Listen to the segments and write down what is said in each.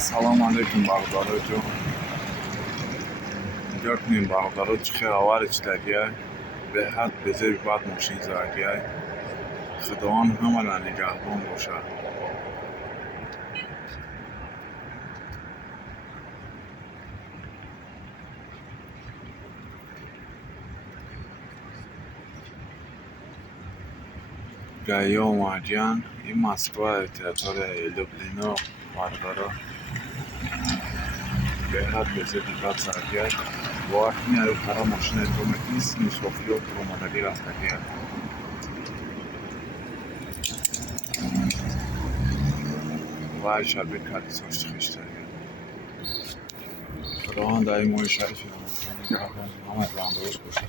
Assalomu alaykum bag'dorlarjon. Gördüğün bag'dorlar çıkıyor avar içlerge به حد بذاری بعد ماشین زرگه خداوند همه را نگهبان باشد. گایا اومدین این مسکو تئاتر لوبلینو بردارا به حد بذاری بعد زرگه وقت میاره برای ماشین اتومات نیست نشوفی و پرومدلی رفتگیه وای شربه کلیساش خشتگیه خداوند در این ماه شریفی نگهبان همه رانداز باشه.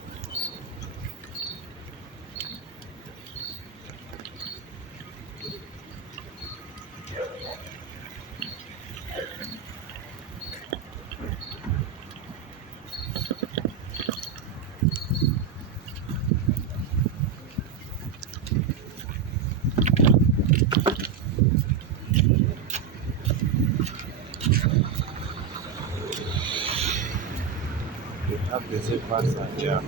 به حد بذاری بعد زرگه